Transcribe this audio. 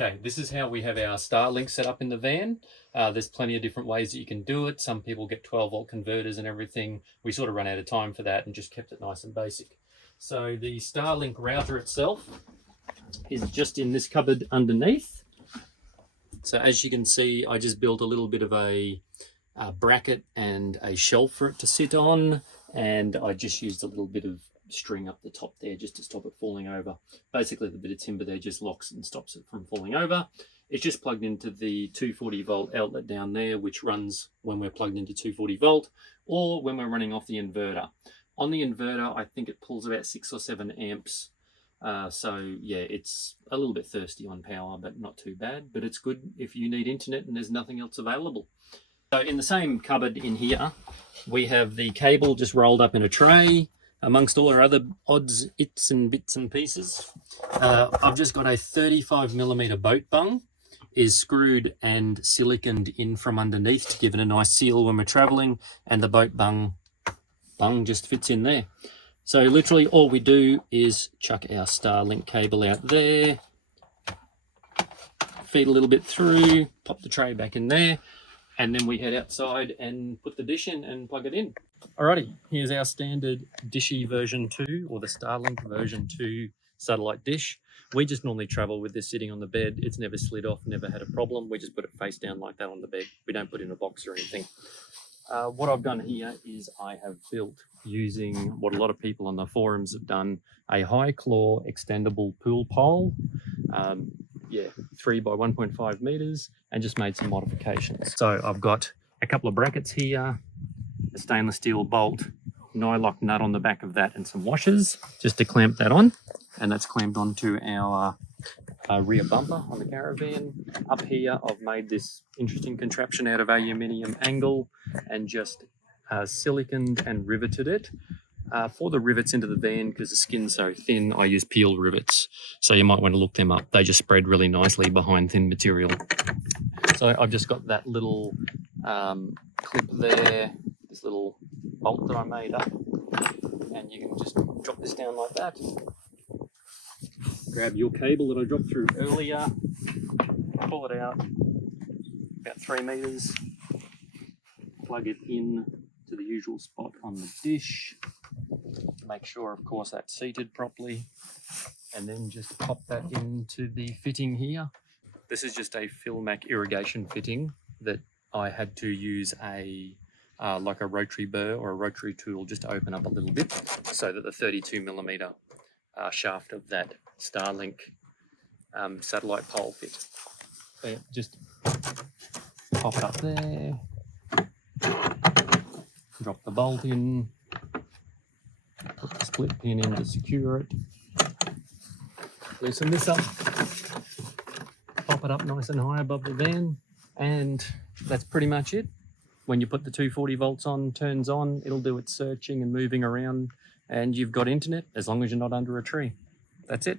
Okay, this is how we have our Starlink set up in the van. There's plenty of different ways that you can do it. Some people get 12-volt converters and everything. We sort of run out of time for that and just kept it nice and basic. So the Starlink router itself is just in this cupboard underneath. So as you can see, I just built a little bit of a bracket and a shelf for it to sit on, and I just used a little bit of string up the top there just to stop it falling over. Basically the bit of timber there just locks and stops it from falling over. It's just plugged into the 240 volt outlet down there, which runs when we're plugged into 240 volt or when we're running off the inverter. On the inverter, I think it pulls about 6 or 7 amps. So yeah, it's a little bit thirsty on power, but not too bad. But it's good if you need internet and there's nothing else available. So in the same cupboard in here, we have the cable just rolled up in a tray amongst all our other odds, its and bits and pieces. I've just got a 35mm boat bung, is screwed and siliconed in from underneath to give it a nice seal when we're traveling, and the boat bung just fits in there. So literally all we do is chuck our Starlink cable out there, feed a little bit through, pop the tray back in there, and then we head outside and put the dish in and plug it in. Alrighty, here's our standard Dishy version 2, or the Starlink version 2 satellite dish. We just normally travel with this sitting on the bed. It's never slid off, never had a problem. We just put it face down like that on the bed. We don't put in a box or anything. What I've done here is I have built, using what a lot of people on the forums have done, a high claw extendable pool pole. 3 by 1.5 meters, and just made some modifications. So I've got a couple of brackets here, a stainless steel bolt, nylock nut on the back of that, and some washers just to clamp that on. And that's clamped onto our rear bumper on the Caravan. Up here, I've made this interesting contraption out of aluminium angle and just siliconed and riveted it. For the rivets into the van, because the skin's so thin, I use peel rivets. So you might want to look them up. They just spread really nicely behind thin material. So I've just got that little clip there, this little bolt that I made up. And you can just drop this down like that. Grab your cable that I dropped through earlier, pull it out, about 3 meters, plug it in to the usual spot on the dish. Make sure, of course, that's seated properly, and then just pop that into the fitting here. This is just a Philmac irrigation fitting that I had to use like a rotary burr or a rotary tool just to open up a little bit so that the 32mm shaft of that Starlink satellite pole fit. So yeah, just pop it up there, drop the bolt in, put the split pin in to secure it, loosen this up, pop it up nice and high above the van, and that's pretty much it. When you put the 240 volts on, turns on, it'll do its searching and moving around, and you've got internet as long as you're not under a tree. That's it.